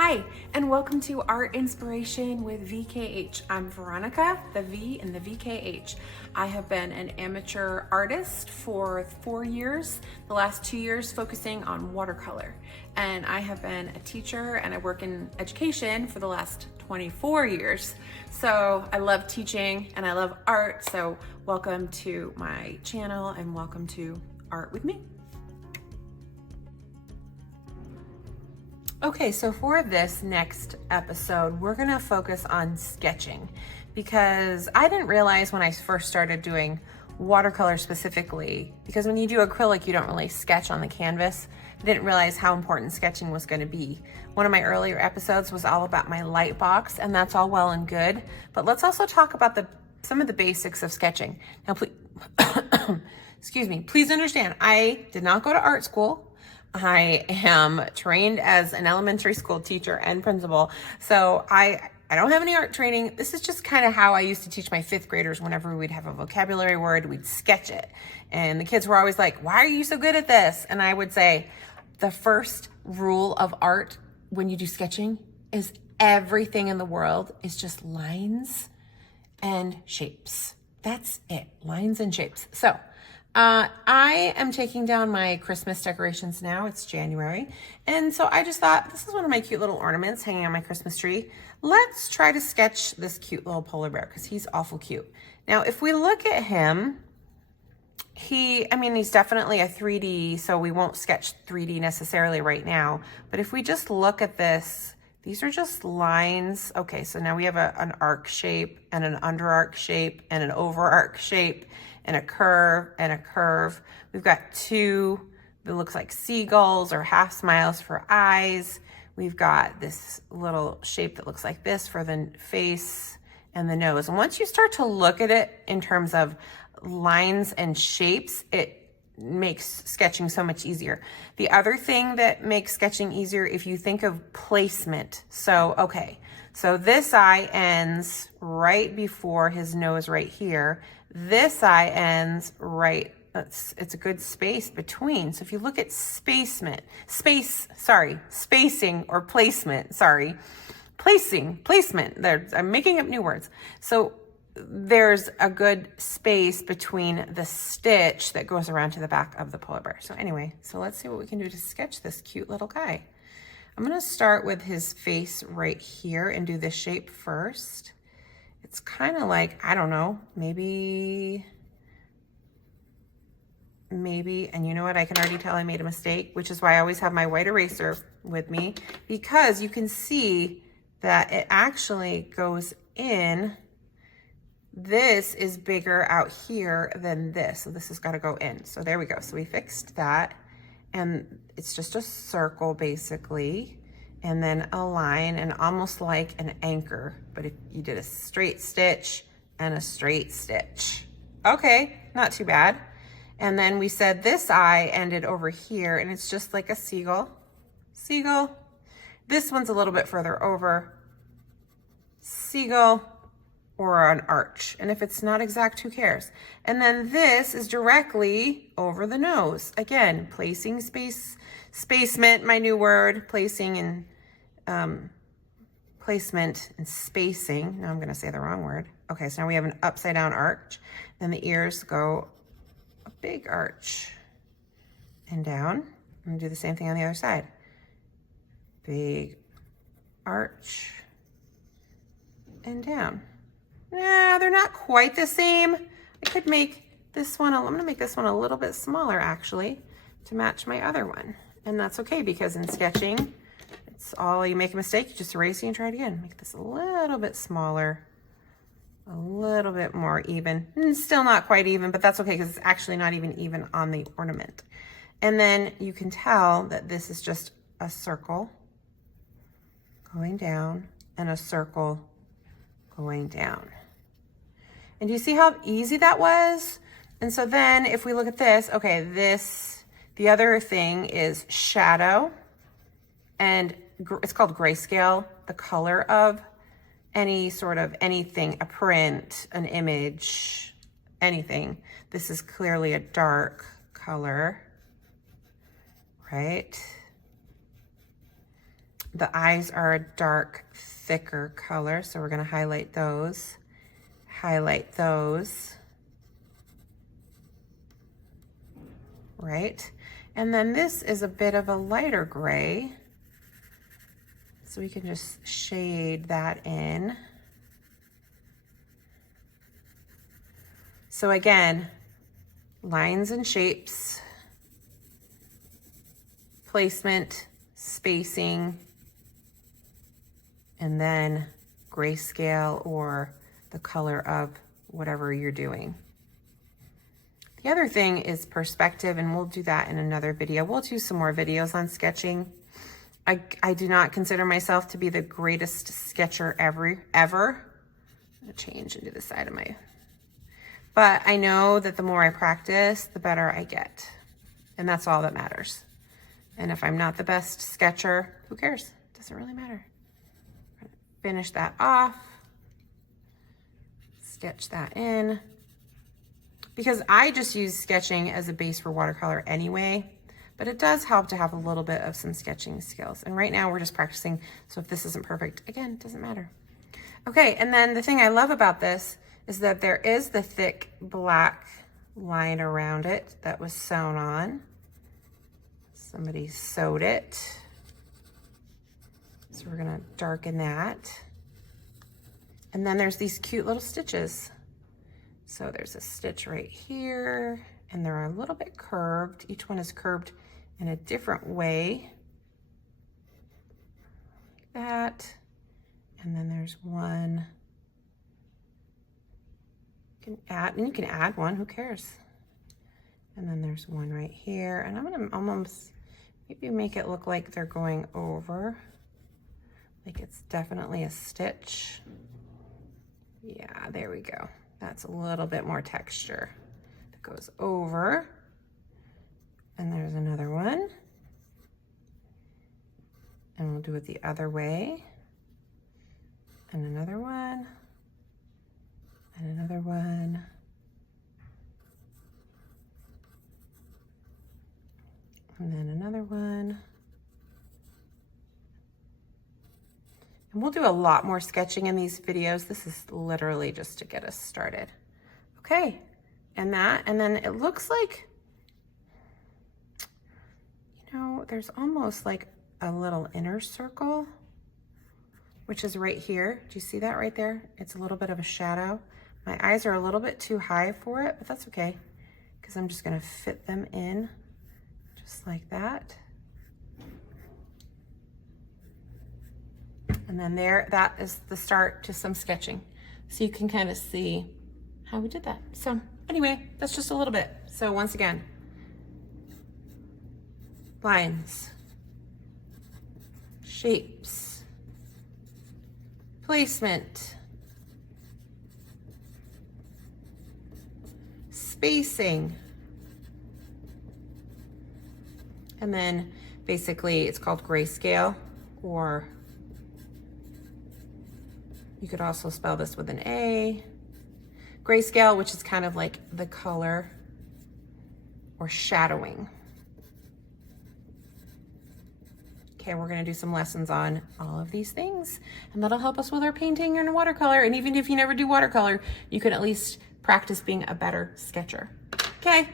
Hi, and welcome to Art Inspiration with VKH. I'm Veronica, the V in the VKH. I have been an amateur artist for 4 years, the last 2 years focusing on watercolor. And I have been a teacher and I work in education for the last 24 years. So I love teaching and I love art. So welcome to my channel and welcome to Art with me. Okay, so for this next episode, we're gonna focus on sketching because I didn't realize when I first started doing watercolor specifically, because when you do acrylic, you don't really sketch on the canvas. I didn't realize how important sketching was gonna be. One of my earlier episodes was all about my light box, and that's all well and good, but let's also talk about some of the basics of sketching. Now, please, excuse me, please understand, I did not go to art school. I am trained as an elementary school teacher and principal. So I don't have any art training. This is just kind of how I used to teach my 5th graders. Whenever we'd have a vocabulary word, we'd sketch it. And the kids were always like, why are you so good at this? And I would say, the first rule of art when you do sketching is everything in the world is just lines and shapes. That's it, lines and shapes. So I am taking down my Christmas decorations now. It's January. And so I just thought, this is one of my cute little ornaments hanging on my Christmas tree. Let's try to sketch this cute little polar bear because he's awful cute. Now, if we look at him, he's definitely a 3D, so we won't sketch 3D necessarily right now. But if we just look at this, these are just lines. Okay, so now we have an arc shape and an under arc shape and an over arc shape and a curve and a curve. We've got 2 that looks like seagulls or half smiles for eyes. We've got this little shape that looks like this for the face and the nose. And once you start to look at it in terms of lines and shapes, it makes sketching so much easier. The other thing that makes sketching easier, if you think of placement. So, okay, so this eye ends right before his nose right here. This eye ends right, it's a good space between. So if you look at spacing or placement, placement, I'm making up new words. So there's a good space between the stitch that goes around to the back of the polar bear. So anyway, so let's see what we can do to sketch this cute little guy. I'm gonna start with his face right here and do this shape first. It's kind of like, I don't know, maybe, and you know what, I can already tell I made a mistake, which is why I always have my white eraser with me, because you can see that it actually goes in. This is bigger out here than this, so this has got to go in. So there we go. So we fixed that, and it's just a circle basically, and then a line, and almost like an anchor, but if you did a straight stitch and a straight stitch. Okay, not too bad. And then we said this eye ended over here, and it's just like a seagull. This one's a little bit further over. Seagull. Or an arch. And if it's not exact, who cares? And then this is directly over the nose. Again, placing spacement, my new word, placement and spacing. Now I'm gonna say the wrong word. Okay, so now we have an upside down arch. Then the ears go a big arch and down. I'm gonna do the same thing on the other side. Big arch and down. Yeah, they're not quite the same. I could make this one, I'm gonna make this one a little bit smaller actually to match my other one. And that's okay, because in sketching, it's all, you make a mistake, you just erase it and try it again. Make this a little bit smaller, a little bit more even. Still not quite even, but that's okay because it's actually not even on the ornament. And then you can tell that this is just a circle going down and a circle going down. And do you see how easy that was? And so then if we look at this, okay, the other thing is shadow, and it's called grayscale, the color of anything, a print, an image, anything. This is clearly a dark color, right? The eyes are a dark, thicker color, so we're gonna highlight those, right? And then this is a bit of a lighter gray, so we can just shade that in. So again, lines and shapes, placement, spacing, and then grayscale or the color of whatever you're doing. The other thing is perspective, and we'll do that in another video. We'll do some more videos on sketching. I do not consider myself to be the greatest sketcher ever. I'm gonna change into the side of my, but I know that the more I practice, the better I get. And that's all that matters. And if I'm not the best sketcher, who cares? It doesn't really matter. Finish that off. Sketch that in. Because I just use sketching as a base for watercolor anyway, but it does help to have a little bit of some sketching skills. And right now we're just practicing, so if this isn't perfect, again, it doesn't matter. Okay, and then the thing I love about this is that there is the thick black line around it that was sewn on. Somebody sewed it. So we're gonna darken that. And then there's these cute little stitches. So there's a stitch right here, and they're a little bit curved. Each one is curved in a different way. Like that. And then there's one. You can add one, who cares? And then there's one right here. And I'm gonna almost maybe make it look like they're going over. Like it's definitely a stitch. Yeah, there we go. That's a little bit more texture. It goes over. And there's another one. And we'll do it the other way. And another one. And another one. And then another one. And we'll do a lot more sketching in these videos. This is literally just to get us started. Okay, and then it looks like, you know, there's almost like a little inner circle, which is right here. Do you see that right there? It's a little bit of a shadow. My eyes are a little bit too high for it, but that's okay, because I'm just gonna fit them in just like that. And then there, that is the start to some sketching. So you can kind of see how we did that. So anyway, that's just a little bit. So once again, lines, shapes, placement, spacing, and then basically it's called grayscale, or you could also spell this with an A. Grayscale, which is kind of like the color or shadowing. Okay, we're gonna do some lessons on all of these things, and that'll help us with our painting and watercolor. And even if you never do watercolor, you can at least practice being a better sketcher. Okay.